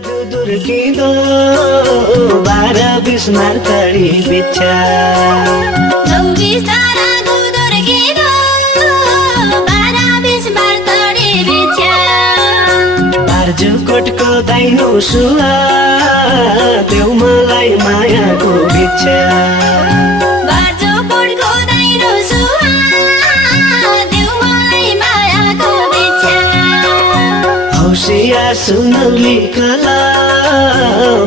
दुर्किदो 12-20 मार्तडी बिच्छा बार्जुकोटको दाइनो सुवा देऊ मलाई मायाको भिक्षा हौसिया सुनौली कला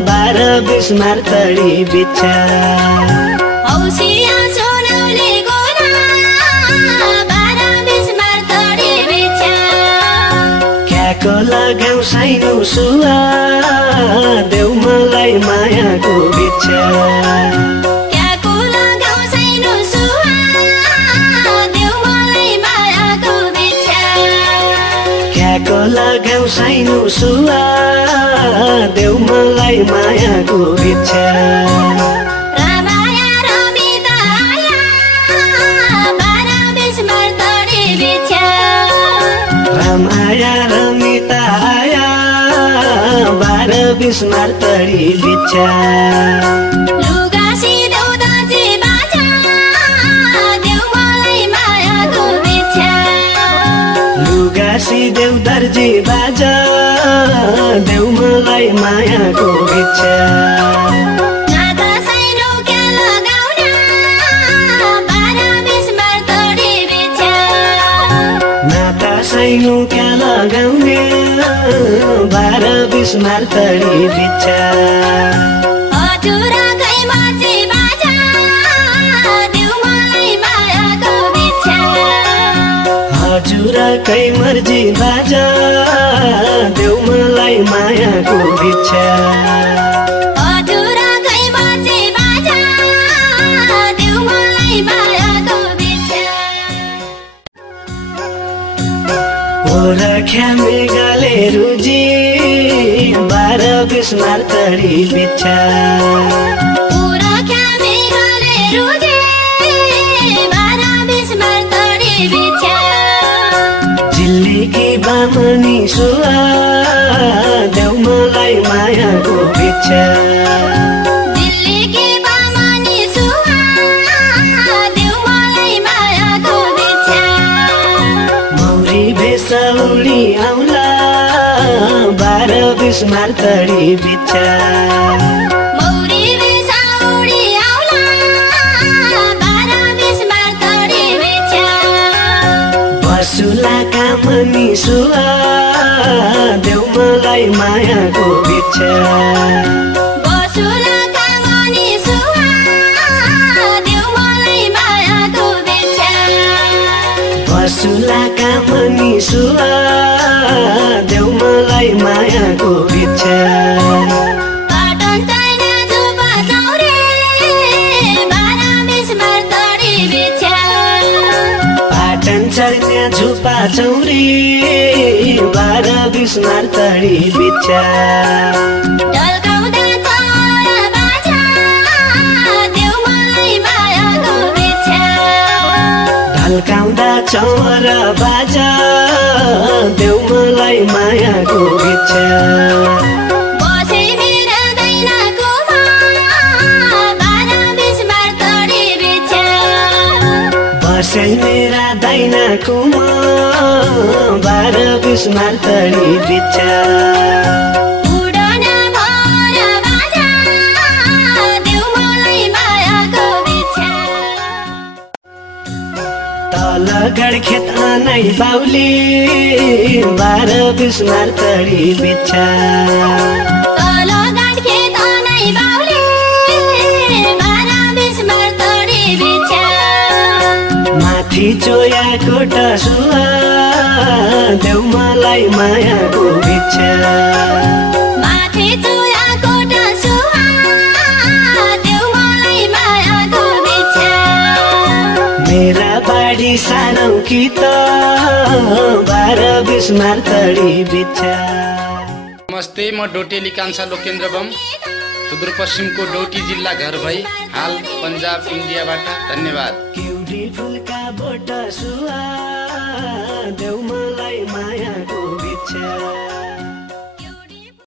12-20 मार्तडी बिच्छा क्याको लगाऊ साइनो सुवा देऊ मलाई मायाको भिक्षा क्याको लगाऊ साइनो सुवा देऊ मलाई मायाको भिक्षा रामाया रमिता आया 12-20 मार्तडी बिच्छा लुगासी देऊ दर्जी बाजा देऊ मलाई मायाको भिक्षा नाता साइनो क्या लगाउने 12-20 मार्तडी बिच्छा हजुरकै मर्जी बाजा देऊ मलाई मायाको भिक्षा ओरख्या मेघाले रुजी 12-20 मार्तडी बिच्छा जिल्लीकी बामनी सुवा देऊ मलाई मायाको भिक्षा मौरी भेसौली आउला 12-20 मार्तडी बिच्छा बसुला कामनी सुवा देऊ मलाई मायाको भिक्षा बसुला कामनी सुवा देऊ मलाई मायाको भिक्षा पाटन चर्ने झुपा चौरी 12-20 मार्तडी बिच्छा ढल्काउँदा चौर बाजा देऊ मलाई मायाको भिक्षा बसे मेरा दाइनाकोमा 12-20 मार्तडी बिच्छा तल गडखेत आनै बाउली 12-20 मार्तडी बिच्छा माथि चोया कोटा सुवा देऊ मलाई मायाको भिक्षा मेरा बाडी सानो कि त 12-20 मार्तडी बिच्छा नमस्ते, म डोटेली कान्छा लोकेन्द्र बम सुदूरपश्चिमको डोटी जिल्ला घर भई हाल पन्जाब इन्डियाबाट। धन्यवाद। फुलका बोटा सुवा देऊ मलाई